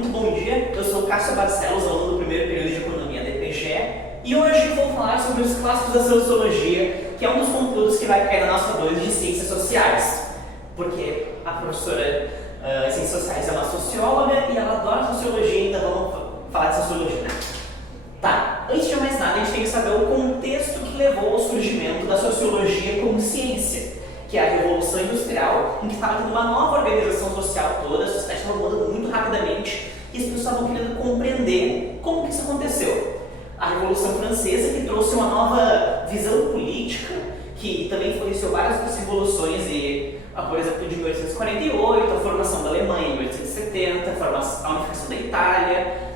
muito bom dia. Eu sou Cássio Barcelos, aluno do primeiro período de Economia da EPGE, e hoje eu vou falar sobre os clássicos da Sociologia, que é um dos conteúdos que vai cair na nossa 2 de Ciências Sociais, porque a professora de Ciências Sociais é uma socióloga e ela adora Sociologia, então vamos falar de Sociologia, né? Tá, antes de mais nada, a gente tem que saber o contexto que levou ao surgimento da Sociologia como ciência, que é a Revolução Industrial, em que estava tendo uma nova organização social toda, a sociedade estava mudando muito rapidamente e as pessoas estavam querendo compreender como que isso aconteceu. A Revolução Francesa, que trouxe uma nova visão política, que também influenciou várias outras revoluções, por exemplo, de 1848, a formação da Alemanha em 1870, a unificação da Itália.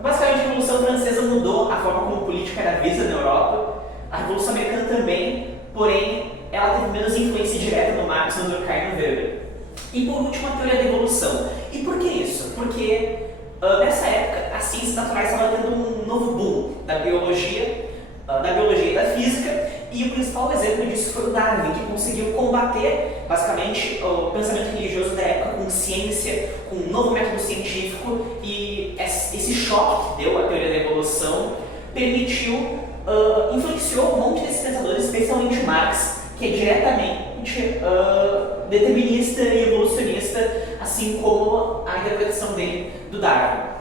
Basicamente, a Revolução Francesa mudou a forma como a política era vista na Europa. A Revolução Americana também, porém, ela teve menos influência direta no Marx, no Durkheim e no Weber. E por último, a teoria da evolução. E por que isso? Porque nessa época as ciências naturais estavam tendo um novo boom da biologia e da física, e o principal exemplo disso foi o Darwin, que conseguiu combater basicamente o pensamento religioso da época com ciência, com um novo método científico, e esse choque que deu a teoria da evolução influenciou um monte desses pensadores, especialmente o Marx, que é diretamente determinista e evolucionista, assim como a interpretação dele do Darwin.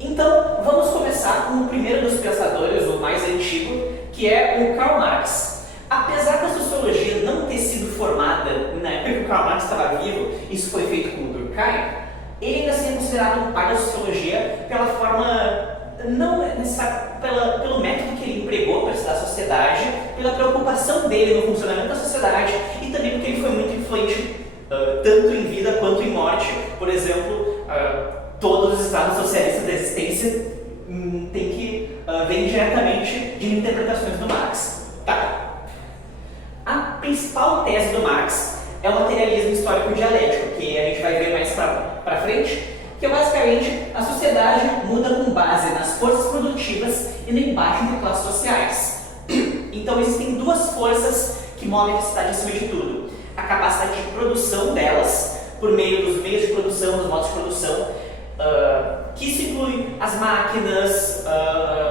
Então, vamos começar com o primeiro dos pensadores, o mais antigo, que é o Karl Marx. Apesar da sociologia não ter sido formada na época que o Karl Marx estava vivo, isso foi feito com o Durkheim, ele ainda assim é considerado um pai da sociologia pela forma, não necessariamente pelo método que ele empregou para estudar a sociedade, pela preocupação dele no funcionamento da sociedade e também porque ele foi muito influente tanto em vida quanto em morte. Por exemplo, todos os estados socialistas da existência vêm diretamente de interpretações do Marx. Tá. A principal tese do Marx é o materialismo histórico dialético, que a gente vai ver mais para frente, que é basicamente a sociedade muda com base nas forças produtivas e no embate entre classes sociais. Então existem duas forças que movem a sociedade acima de tudo: a capacidade de produção delas, por meio dos meios de produção, dos modos de produção, que isso inclui as máquinas,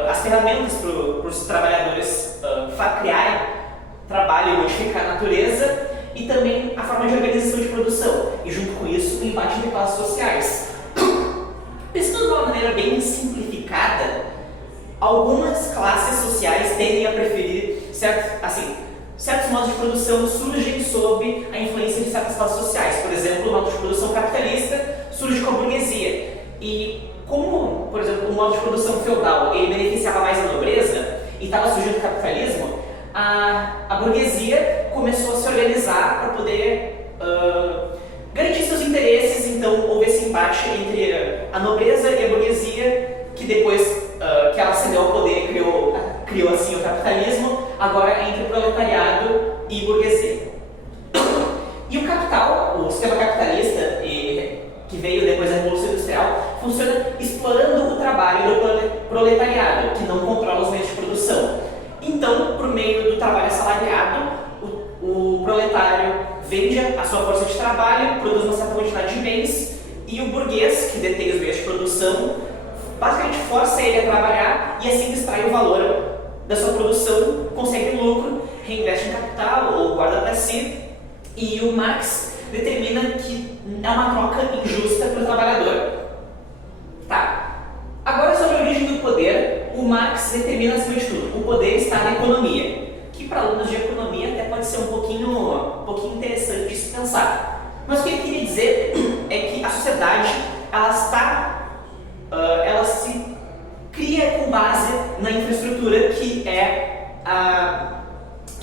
as ferramentas para os trabalhadores criarem trabalho e modificar a natureza, e também a forma de organização de produção, e junto com isso o embate entre classes sociais. Pensando de uma maneira bem simplificada, algumas classes sociais tendem a preferir certos modos de produção surgem sob a influência de certas classes sociais. Por exemplo, o modo de produção capitalista surge com a burguesia. E como, por exemplo, o modo de produção feudal ele beneficiava mais a nobreza e estava surgindo o capitalismo, a burguesia começou a se organizar para poder garantir seus interesses. Então houve esse embate entre a nobreza e a burguesia, que depois que ela ascendeu ao poder e criou assim o capitalismo, agora é entre proletariado e burguesia. E o capital, o sistema capitalista, que veio depois da Revolução Industrial, funciona explorando o trabalho do proletariado, que não controla os meios de produção. Então, por meio do trabalho assalariado, o proletário vende a sua força de trabalho, produz uma certa quantidade de bens, e o burguês, que detém os meios de produção, basicamente força ele a trabalhar e assim extrai o valor da sua produção, consegue lucro, reinveste em capital ou guarda para si. E o Marx determina que é uma troca injusta para o trabalhador. Tá. Agora, sobre a origem do poder, o Marx determina acima de tudo: o poder está na economia, que para alunos de economia até pode ser um pouquinho interessante de se pensar. Mas o que ele queria dizer é que a sociedade ela se cria com base na infraestrutura que é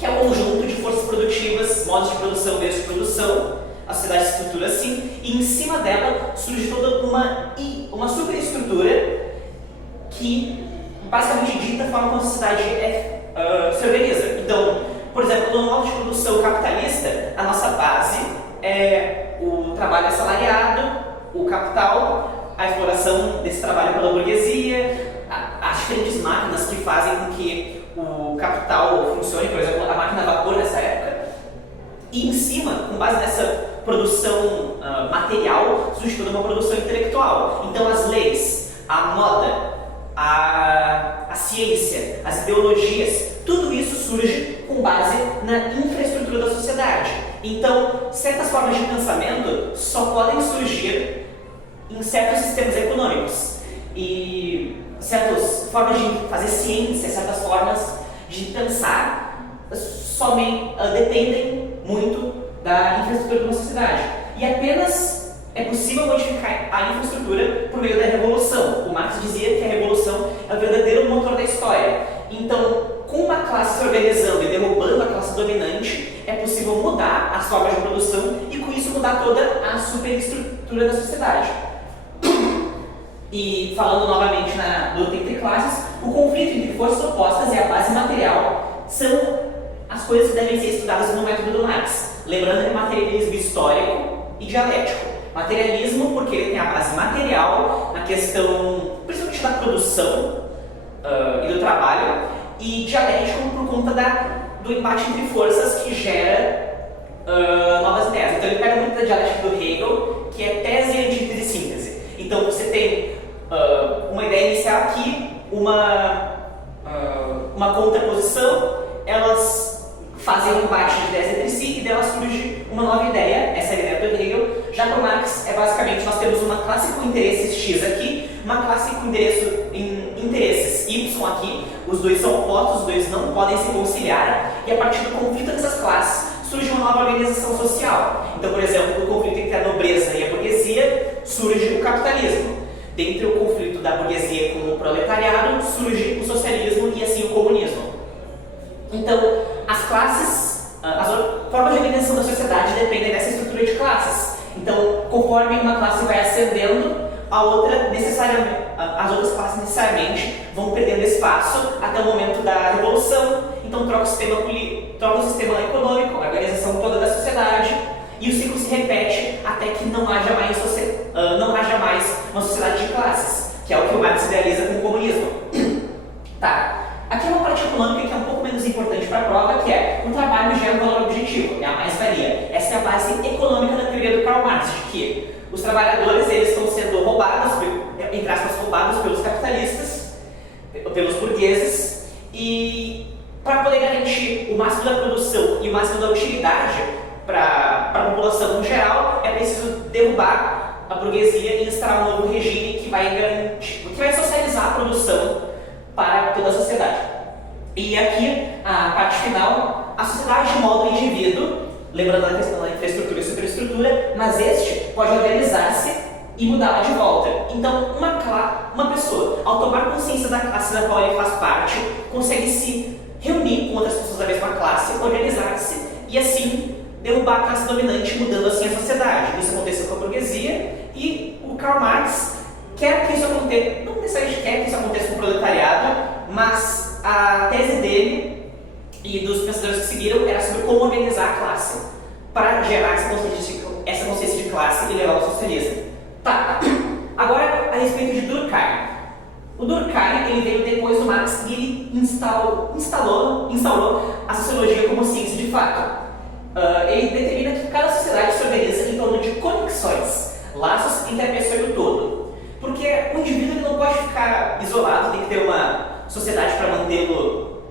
o conjunto de forças produtivas, modos de produção, meios de produção. A sociedade se estrutura assim, e em cima dela surge toda uma superestrutura que basicamente dita a forma como a sociedade se organiza. Então, por exemplo, no modo de produção capitalista, a nossa base é o trabalho assalariado, o capital, a exploração desse trabalho pela burguesia, as diferentes máquinas que fazem com que o capital funcione, por exemplo, a máquina a vapor nessa época. E em cima, com base nessa produção material, surge toda uma produção intelectual. Então, Então as leis, a moda, a ciência, as ideologias, tudo isso surge com base na infraestrutura da sociedade. Então, certas formas de pensamento só podem surgir em certos sistemas econômicos. E certas formas de fazer ciência, certas formas de pensar somente dependem muito da infraestrutura de uma sociedade. E apenas é possível modificar a infraestrutura por meio da revolução. O Marx dizia que a revolução é o verdadeiro motor da história. Então, com uma classe se organizando e derrubando a classe dominante, é possível mudar as formas de produção e com isso mudar toda a superestrutura da sociedade. E falando novamente na luta entre classes, o conflito entre forças opostas e a base material são as coisas que devem ser estudadas no método do Marx. Lembrando que é materialismo histórico e dialético. Materialismo porque ele tem a base material na questão, principalmente da produção e do trabalho, e dialético por conta do embate entre forças que gera novas ideias. Então ele pega muito da dialética do Hegel, que é tese, antítese e síntese. Então você tem uma ideia inicial aqui, uma contraposição, elas fazem um embate de ideias entre si e dela surge uma nova ideia, essa é a ideia do Hegel. Já para o Marx, é basicamente, nós temos uma classe com interesses X aqui, uma classe com interesses Y aqui, os dois são opostos, os dois não podem se conciliar, e a partir do conflito dessas classes surge uma nova organização social. Então, por exemplo, no conflito entre a nobreza e a burguesia, surge o capitalismo. Dentre o conflito da burguesia com o proletariado, surge o socialismo e assim o comunismo. Então, as classes, as formas de organização da sociedade dependem dessa estrutura de classes. Então, conforme uma classe vai ascendendo, as outras classes necessariamente vão perdendo espaço até o momento da revolução. Então, troca o sistema econômico, a organização toda da sociedade, e o ciclo se repete até que não haja mais uma sociedade de classes, que é o que o Marx idealiza com o comunismo. Tá. Aqui é uma parte econômica que é um pouco menos importante para a prova, que é o trabalho gera um valor objetivo, é a mais-valia. Essa é a base econômica da teoria do Karl Marx, de que os trabalhadores eles estão sendo roubados pelos capitalistas, pelos burgueses, e para poder garantir o máximo da produção e o máximo da utilidade para a população no geral, é preciso derrubar a burguesia e instalar um novo regime que vai socializar a produção para toda a sociedade. E aqui, a parte final, a sociedade molda o indivíduo, lembrando a questão da infraestrutura e superestrutura, mas este pode organizar-se e mudá-la de volta. Então, uma pessoa, ao tomar consciência da classe da qual ele faz parte, consegue se reunir com outras pessoas da mesma classe, organizar-se e assim derrubar a classe dominante, mudando assim a sociedade. Isso aconteceu com a burguesia e o Karl Marx quer que isso aconteça, não necessariamente quer que isso aconteça com o proletariado, mas a tese dele e dos pensadores que seguiram era sobre como organizar a classe para gerar essa consciência de classe e levar ao socialismo. Tá. Agora, a respeito de Durkheim. O Durkheim ele veio depois do Marx e ele instaurou a sociologia como ciência de fato. Ele determina que cada sociedade se organiza em torno de conexões, laços entre a pessoa e o todo. Porque o indivíduo ele não pode ficar isolado, tem que ter uma sociedade para mantê-lo.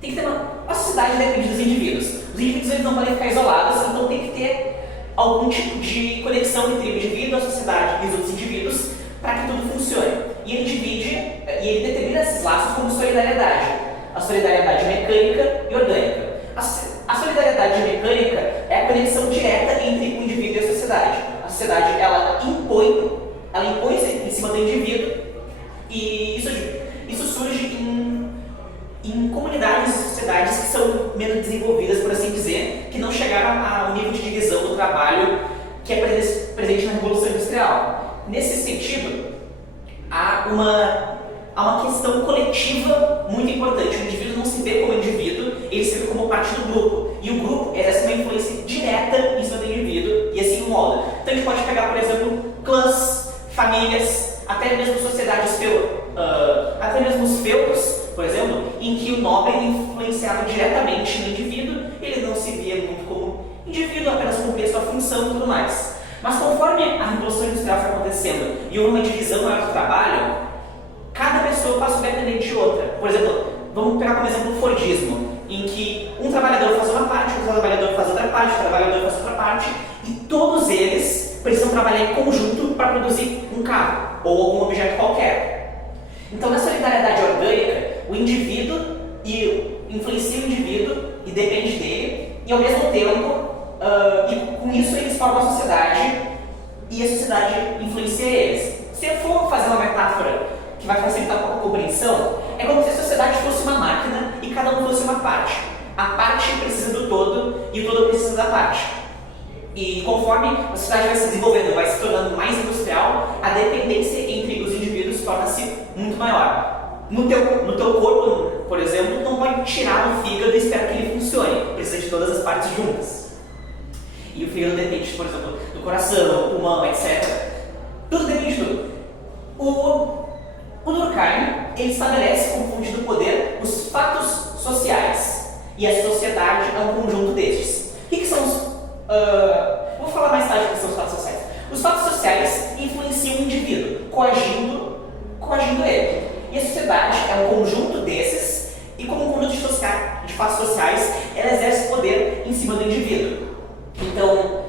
Tem que ter uma sociedade depende dos indivíduos. Os indivíduos eles não podem ficar isolados, então tem que ter algum tipo de conexão entre o indivíduo, a sociedade e os outros indivíduos para que tudo funcione. E ele determina esses laços como solidariedade. A solidariedade mecânica e orgânica. A solidariedade mecânica é a conexão direta entre o indivíduo e a sociedade. A sociedade ela impõe-se em cima do indivíduo e isso surge em comunidades e sociedades que são menos desenvolvidas, por assim dizer, que não chegaram ao nível de divisão do trabalho que é presente na Revolução Industrial. Nesse sentido, há uma questão coletiva muito importante. O indivíduo não se vê como indivíduo, ele se vê como parte do grupo. E o grupo exerce uma influência direta em cima do indivíduo e assim o molda. Então a gente pode pegar, por exemplo, clãs, famílias, até mesmo sociedades até mesmo os feudos, por exemplo, em que o nobre influenciava diretamente no indivíduo, ele não se via muito como indivíduo, apenas cumpria sua função e tudo mais. Mas conforme a Revolução Industrial foi acontecendo e houve uma divisão maior do trabalho, cada pessoa passou a depender de outra. Por exemplo, vamos pegar como exemplo o Fordismo, em que um trabalhador faz uma parte, outro trabalhador faz outra parte, outro trabalhador faz outra parte, e todos eles precisam trabalhar em conjunto para produzir um carro ou algum objeto qualquer. Então, na solidariedade orgânica, o indivíduo influencia o indivíduo e depende dele, e ao mesmo tempo, e com isso eles formam a sociedade e a sociedade influencia eles. Se eu for fazer uma metáfora que vai facilitar a compreensão, é como se a sociedade fosse uma máquina e cada um fosse uma parte. A parte precisa do todo e o todo precisa da parte. E conforme a sociedade vai se desenvolvendo, vai se tornando mais industrial, a dependência entre os indivíduos torna-se muito maior. No teu corpo, por exemplo, não pode tirar o fígado e esperar que ele funcione. Precisa de todas as partes juntas. E o fígado depende, por exemplo, do coração, do pulmão, etc. Tudo depende de tudo. O Durkheim, ele estabelece como fonte do poder os fatos sociais. E a sociedade é um conjunto destes. O que são os... vou falar mais tarde o que são os fatos sociais. Os fatos sociais influenciam o indivíduo, coagindo ele. E a sociedade é um conjunto desses, e como um conjunto de fatos sociais, ela exerce poder em cima do indivíduo. Então,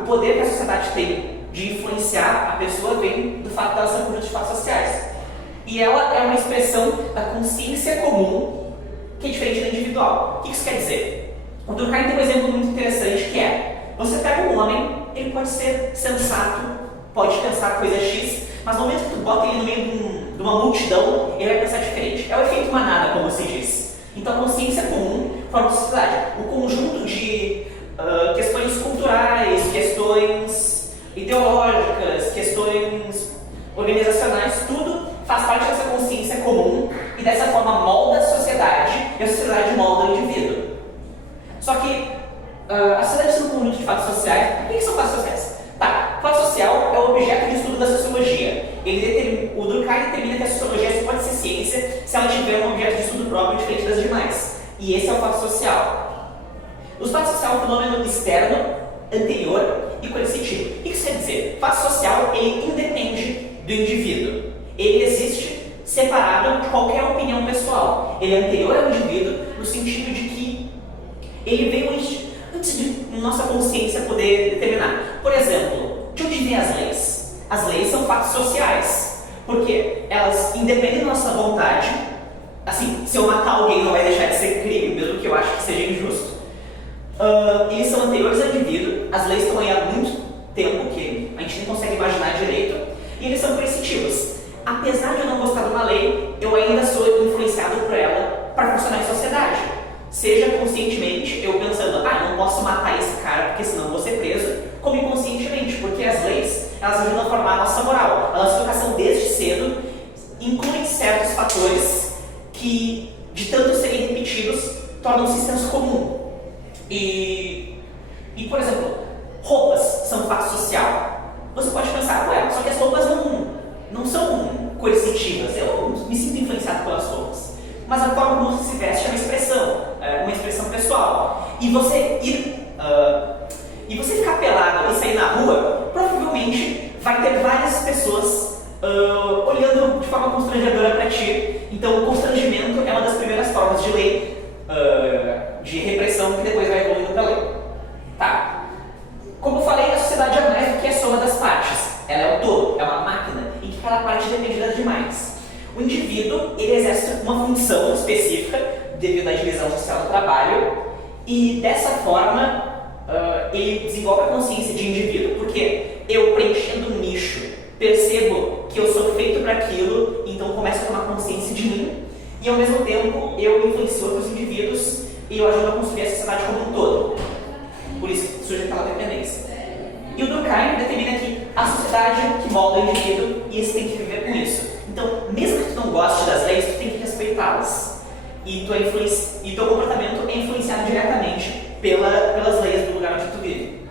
o poder que a sociedade tem de influenciar a pessoa vem do fato dela ser um conjunto de fatos sociais. E ela é uma expressão da consciência comum, que é diferente da individual. O que isso quer dizer? O Durkheim tem um exemplo muito interessante que é: você pega um homem, ele pode ser sensato, pode pensar coisa X, mas no momento que tu bota ele no meio de uma multidão, ele vai pensar diferente. É o efeito manada, como se diz. Então a consciência comum forma a sociedade. O conjunto de questões culturais, questões ideológicas, questões organizacionais, tudo faz parte dessa consciência comum e dessa forma molda a sociedade e a sociedade molda o indivíduo. Só que a sociedade é um conjunto de fatos sociais. O que são fatos sociais? Tá, fato social é o objeto de estudo da sociologia. O Durkheim determina que a sociologia só pode ser ciência se ela tiver um objeto de estudo próprio diferente das demais. E esse é o fato social. Os fatos sociais é um fenômeno externo, anterior e coercitivo. O que isso quer dizer? Fato social, ele independe do indivíduo. Ele existe separado de qualquer opinião pessoal. Ele é anterior ao indivíduo no sentido de que ele veio antes de nossa consciência poder determinar. Por exemplo, de onde vêm as leis? As leis são fatos sociais, porque elas independem da nossa vontade. Assim, se eu matar alguém não vai deixar de ser crime, mesmo que eu acho que seja injusto. Eles são anteriores ao indivíduo, as leis estão aí há muito tempo, que a gente nem consegue imaginar direito, e eles são coercitivos. Apesar de eu não gostar de uma lei, eu ainda sou influenciado por ela para funcionar em sociedade. Seja conscientemente, eu pensando, eu não posso matar esse cara porque senão eu vou ser preso, como inconscientemente, porque as leis, elas ajudam a formar a nossa moral. A nossa educação desde cedo inclui certos fatores que, de tanto serem repetidos, tornam-se senso comum. Por exemplo, roupas são fato social. Você pode pensar, só que as roupas não são coercitivas, eu me sinto influenciado pelas roupas. Mas a forma como você se veste é uma expressão pessoal. E você ficar pelado e sair na rua, provavelmente vai ter várias pessoas olhando de forma constrangedora para ti. Então o constrangimento é uma das primeiras formas de lei, de repressão, que depois vai evoluindo para lei. Tá. Como eu falei, a sociedade é mais do que a soma das partes. Ela é o todo, é uma máquina em que cada parte depende das demais. O indivíduo, ele exerce uma função específica devido à divisão social do trabalho, e dessa forma ele desenvolve a consciência de indivíduo, porque eu, preenchendo um nicho, percebo que eu sou feito para aquilo, então começo a tomar consciência de mim, e ao mesmo tempo eu influencio outros indivíduos e eu ajudo a construir a sociedade como um todo. Por isso surge aquela dependência. E o Durkheim determina que a sociedade que molda o indivíduo, e esse tem que viver com isso. Então, mesmo que tu não goste das leis, tu tem que respeitá-las. E teu comportamento é influenciado diretamente pelas leis do lugar onde tu vive.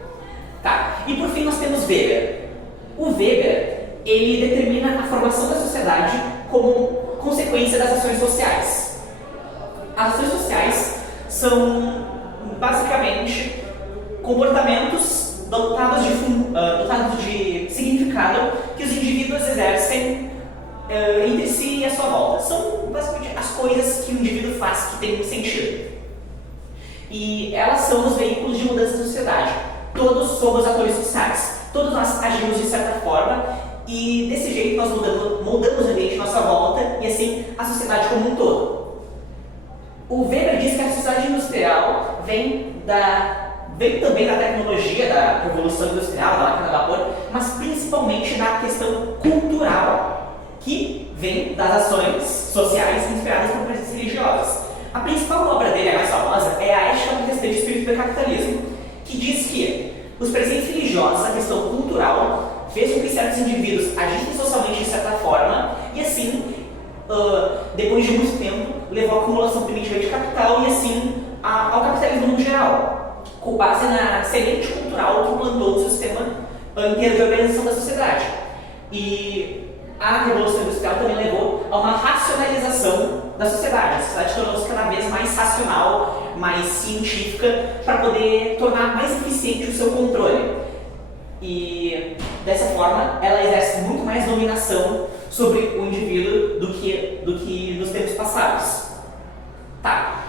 Tá. E por fim nós temos Weber. O Weber, ele determina a formação da sociedade como consequência das ações sociais. As ações sociais são basicamente comportamentos dotados de significado que os indivíduos exercem entre si e à sua volta. São basicamente as coisas que o indivíduo faz que tem sentido. E elas são os veículos de mudança da sociedade. Todos somos atores sociais. Todos nós agimos de certa forma e desse jeito nós moldamos o ambiente à nossa volta e assim a sociedade como um todo. O Weber diz que a sociedade industrial vem também da tecnologia, da revolução industrial, da máquina a vapor, mas principalmente da questão cultural, que vem das ações sociais inspiradas por presenças religiosas. A principal obra dele, a mais famosa, é a Ética Protestante e Espírito do Capitalismo, que diz que os presentes religiosos, a questão cultural, fez com que certos indivíduos agissem socialmente de certa forma e assim, depois de muito tempo, levou à acumulação primitiva de capital e assim ao capitalismo no geral, com base na semente cultural que implantou o sistema inteiro de organização da sociedade. E a Revolução Industrial também levou a uma racionalização da sociedade. A sociedade tornou-se cada vez mais racional, mais científica, para poder tornar mais eficiente o seu controle. E dessa forma, ela exerce muito mais dominação sobre o indivíduo do que nos tempos passados. Tá.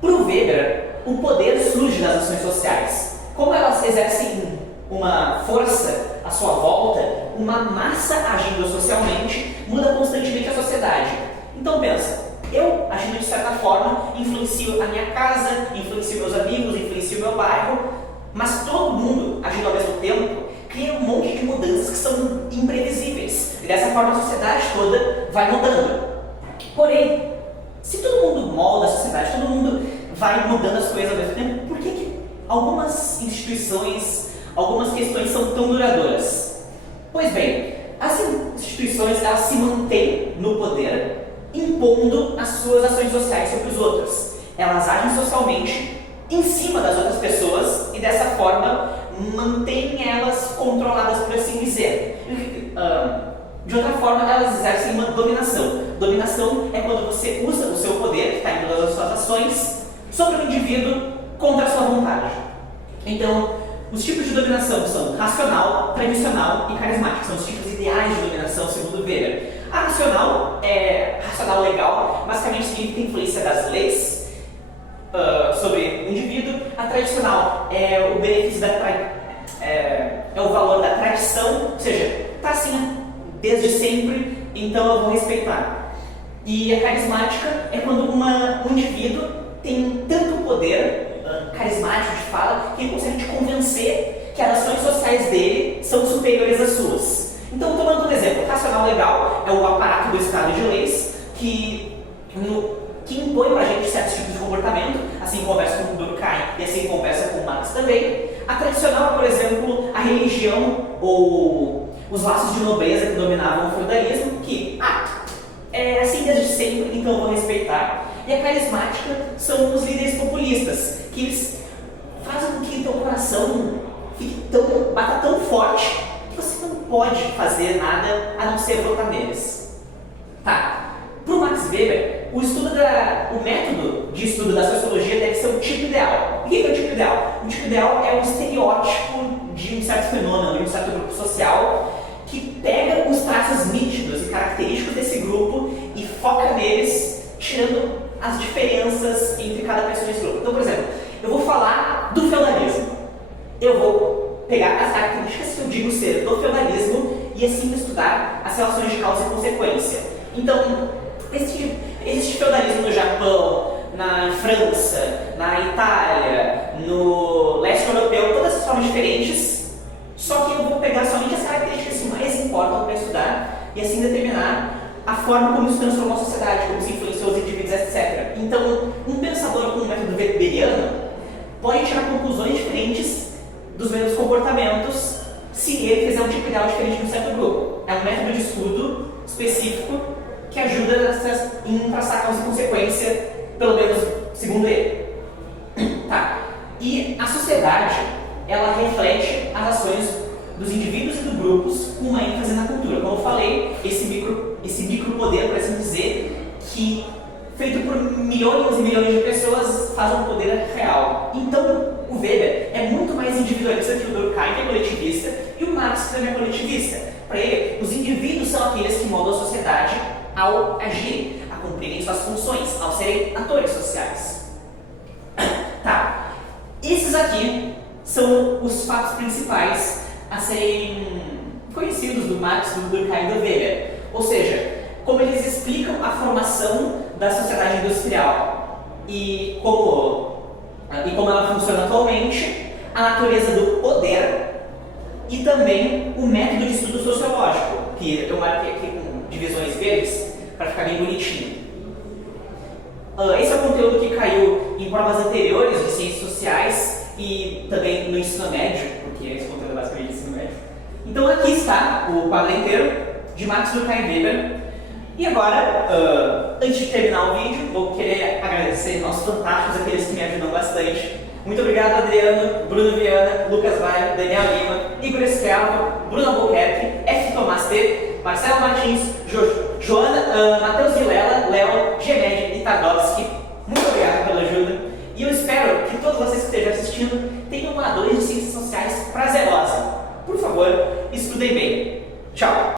Para o Weber, o poder surge das ações sociais. Como elas exercem uma força à sua volta, uma massa agindo socialmente muda constantemente a sociedade. Então pensa, eu agindo de certa forma influencio a minha casa, influencio meus amigos, influencio meu bairro, mas todo mundo agindo ao mesmo tempo cria um monte de mudanças que são imprevisíveis. E dessa forma a sociedade toda vai mudando. Porém, se todo mundo molda a sociedade, todo mundo vai mudando as coisas ao mesmo tempo, por que algumas instituições, algumas questões são tão duradouras? Pois bem, as instituições elas se mantêm no poder, impondo as suas ações sociais sobre os outros. Elas agem socialmente em cima das outras pessoas e dessa forma mantêm elas controladas, por assim dizer. De outra forma, elas exercem uma dominação. Dominação é quando você usa o seu poder, que está em todas as suas ações, sobre o indivíduo contra a sua vontade. Então, os tipos de dominação são racional, tradicional e carismática. São os tipos ideais de dominação, segundo Weber. A racional é racional legal, basicamente significa a influência das leis sobre o indivíduo. A tradicional é o benefício é o valor da tradição, ou seja, está assim desde sempre, então eu vou respeitar. E a carismática é quando um indivíduo tem tanto poder carismático de fala que ele consegue te convencer que as ações sociais dele são superiores às suas. Então, tomando um exemplo, racional legal é o aparato do Estado de leis que impõe para a gente certos tipos de comportamento, assim conversa com o Durkheim e assim conversa com o Marx também. A tradicional, por exemplo, a religião ou os laços de nobreza que dominavam o feudalismo, que é assim desde sempre, então eu vou respeitar. E a carismática são os líderes populistas, que eles fazem com que teu coração bata tão forte que você não pode fazer nada a não ser votar neles. Tá. Para o Max Weber, o método de estudo da sociologia deve ser o tipo ideal. O que é o tipo ideal? O tipo ideal é um estereótipo de um certo fenômeno, de um certo grupo social, que pega os traços nítidos e característicos desse grupo e foca neles, tirando as diferenças entre cada pessoa desse grupo. Então, por exemplo, eu vou falar do feudalismo. Eu vou pegar as características que eu digo ser do feudalismo e assim estudar as relações de causa e consequência. Então, existe feudalismo no Japão, na França, na Itália, no leste europeu, todas essas formas diferentes, só que eu vou pegar somente as características que mais importam para estudar e assim determinar a forma como isso transformou a sociedade, como se influenciou os indivíduos, etc. Então, um pensador com o método weberiano pode tirar conclusões diferentes dos mesmos comportamentos se ele fizer um tipo ideal diferente de um certo grupo. É um método de estudo específico que ajuda em traçar causa e consequência, pelo menos segundo ele. Tá. E a sociedade, ela reflete as ações dos indivíduos e dos grupos com uma ênfase na cultura. Como eu falei, esse micropoder, por assim dizer, que feito por milhões e milhões de pessoas faz um poder real. Então, o O Weber é muito mais individualista que o Durkheim, que é coletivista, e o Marx, que também é coletivista. Para ele, os indivíduos são aqueles que moldam a sociedade ao agir, a cumprirem suas funções, ao serem atores sociais. Tá. Esses aqui são os fatos principais a serem conhecidos do Marx, do Durkheim e do Weber. Ou seja, como eles explicam a formação da sociedade industrial e como ela funciona atualmente, a natureza do poder e também o método de estudo sociológico, que eu marquei aqui com divisões verdes para ficar bem bonitinho. Esse é o conteúdo que caiu em provas anteriores de ciências sociais e também no ensino médio, porque esse conteúdo é basicamente ensino médio. Então aqui está o quadro inteiro de Marx, Durkheim e Weber. E agora, antes de terminar o vídeo, vou querer agradecer aos fantásticos, aqueles que me ajudam bastante. Muito obrigado, Adriano, Bruno Viana, Lucas Vai, Daniel Lima, Igor Escravo, Bruno Albuquerque, F. Tomás T, Marcelo Martins, Joana, Matheus Vilela, Léo, Gemed e Tardowski. Muito obrigado pela ajuda. E eu espero que todos vocês que estejam assistindo tenham uma A2 de Ciências Sociais prazerosa. Por favor, estudem bem. Tchau!